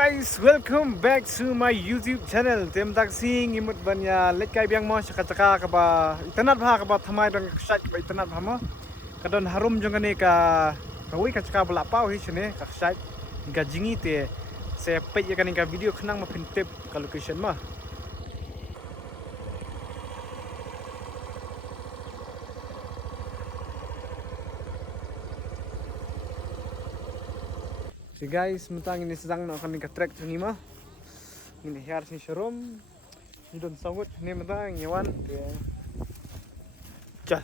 guys, welcome back to my YouTube channel. Tem taksing imut banya lekai biang mo caka-caka kaba internet bah kaba thamai dong site kaba internet bah mo. Kadon harum jong kani ka kawi ka caka bala pau hi sini ka site ga jingi te se page ya kani ka video khnang ma phin tip ka location ma. So guys, mentang ini sedang nak kami ke trek ni mah. Ini hiar sini showroom. Ni don sangut ni mentang nyawan dia. Jal.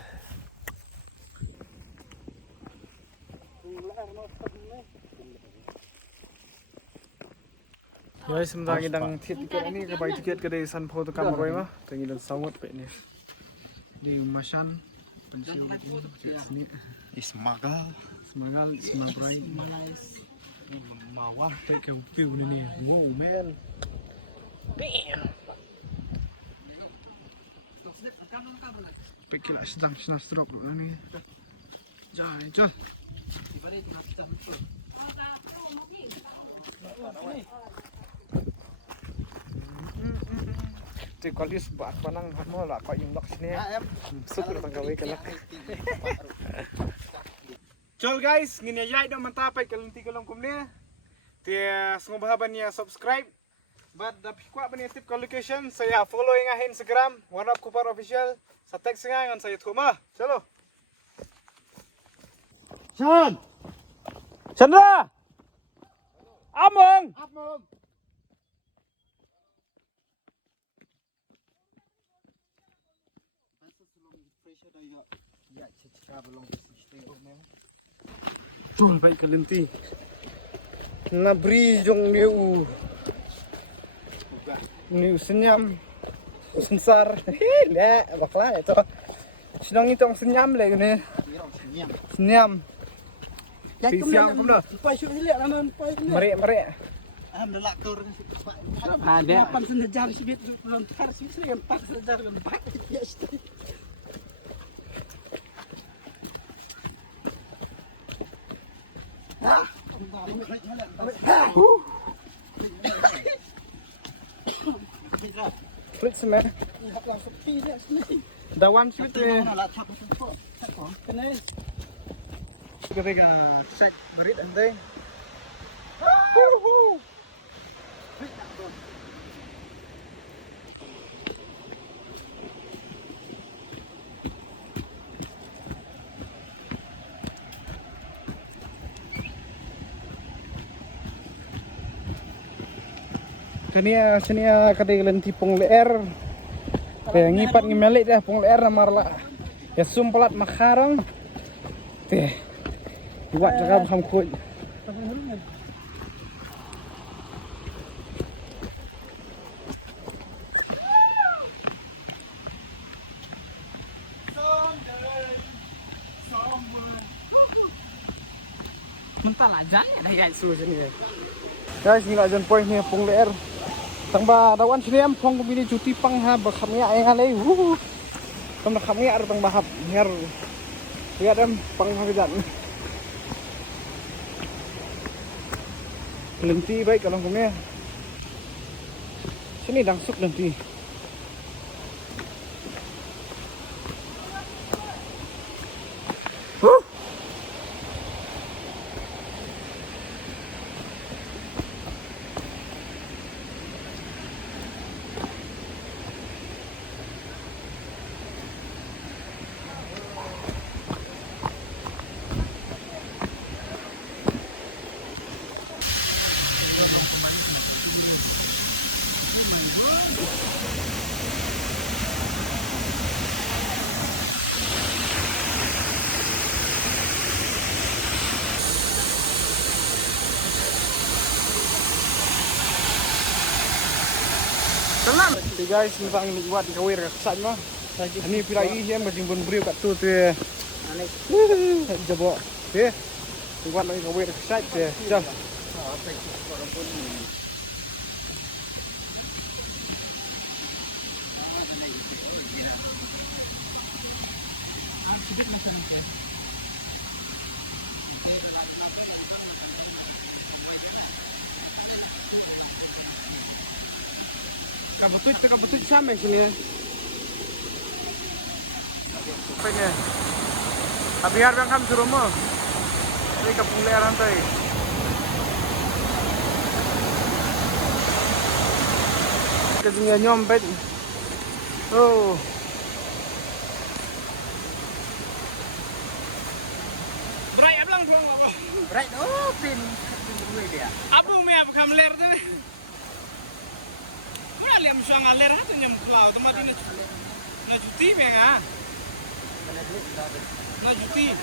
Guys, mentang idang tiket ini ke bayi tiket ke dari San Pho tu kam roi mah. Tang idang sangut pe ni. Di Masan pensiun ini sini. Ismagal Ismabrai. mawar Take a view ni. Wow man. Damn. Pekila sedang stroke dulu ni. Jal. Cik kolis buat panang hamo lah kau inbox ni. Super tanggawi kelak. Chol guys, ngini yai dong mantap kalau nanti kalau kumne. Tia semua bahaban ya subscribe. But dapat kuat bani tip location saya following ah Instagram Warnap Kupar official. Sa tag singan saya Thuma. Chalo. San Chandra. Among. Tuh baik kelenti. Nabri jong niu. Niu senyam. Sensar. Le, bakla itu. Senang itu senyam lagi ni. Senyam. Siang pun dah. Merek. alhamdulillah tur Ada. Pan senejar sibit lontar sibit yang pas senejar gempak ya sih. Fritz me. Dawan sweet me. Ketika cek berit ente. Sini kadai lenti pong leer. Teh ngipat ngimelik dah pong leer marla. Ya sumpelat makarong. Teh. Buat cakap hamkut. Mentah lah jalan dah ya suruh sini. Guys, ni lah point ni pong leer. Tangba dawan sini am pong bini cuti pang ha bakhamnya ai halai. Tang bakhamnya ar tang bahap her. Lihat am pang habidan. Lenti baik kalau kumnya. Sini dangsuk lenti. Tenang. Okay guys, mentang ini buat kawir kesan mah. Ini pilai dia macam bun beriu kat tu tu. Jabo. Okey. Buat lagi kawir kesan tu. Jom. Sedikit macam itu. Kabutut sampai sini. Apa ini? Biar bang kam suruh mo. Ini kapung learan tay. Ketinggian nyompet. Oh. Berai abang belum apa? Right, oh, pin dia. Apa me apa kam ler tu? Mana liam suang aler tu nyam pulau tu mati na juti me ah. Na juti.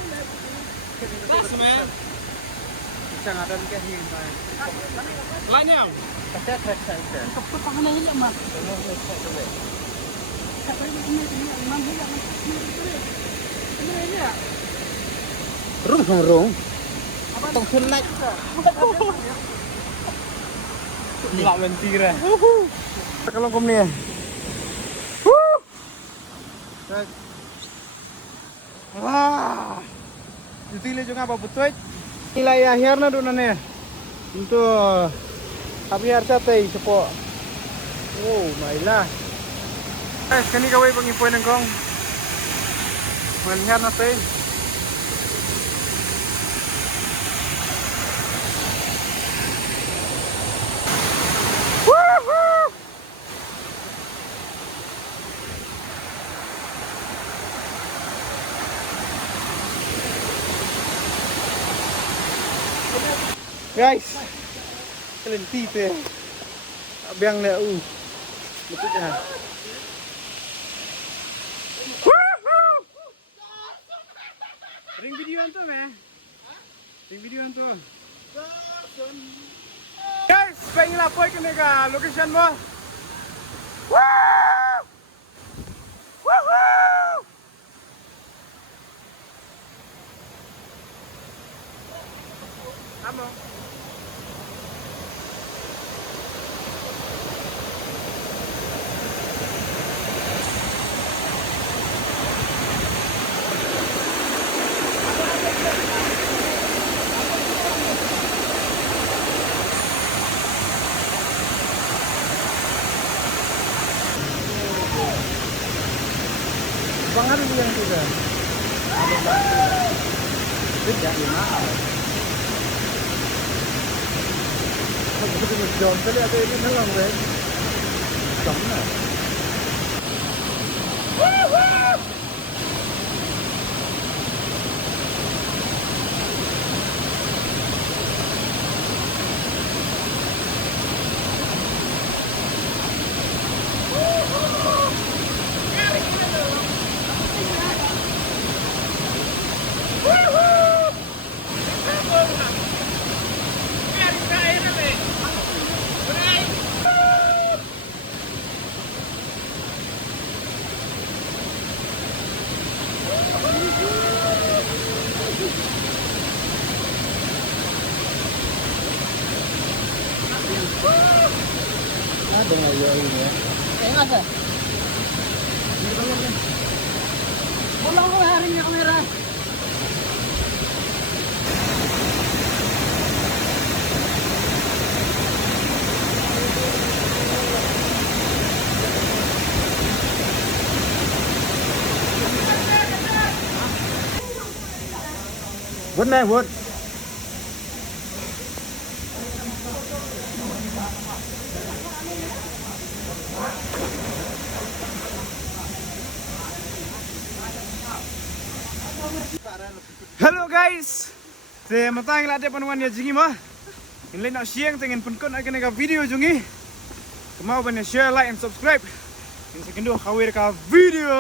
Tas me. Isang ada ni kahit man. Lanyam. Pasal track saja. Kapag pangalan nila ma. Kapag ini man nila man. Ini dia. Rung rung. Tong sun naik. Lak mentira. Kalau kom ni. Wah. Itu ile juga apa betul? Nilai akhirnya dulu nih. Untuk abiar sate cepo. Oh, mailah. Guys, kani kaway pangipoy ng kong. Malihan natin. Guys, kelentite ya. Biang le betul ya. Ring video tu me. Ring video tu. Guys, pengen lapor ke nega location mo. Amo. Bang hari yang juga. Ada bang. Tidak mahal. Betul John tadi ada ini melang weh. Sama. Ada nggak ya ini ya? Ada. Bolong hari ni kamera. Wood này wood. Hello guys. Te matang lade panuan ya jingi mah. Inle nak siang tengen penkon akan ka video jungi. Kemau ban share, like and subscribe. Yang sekindo khawir ka video.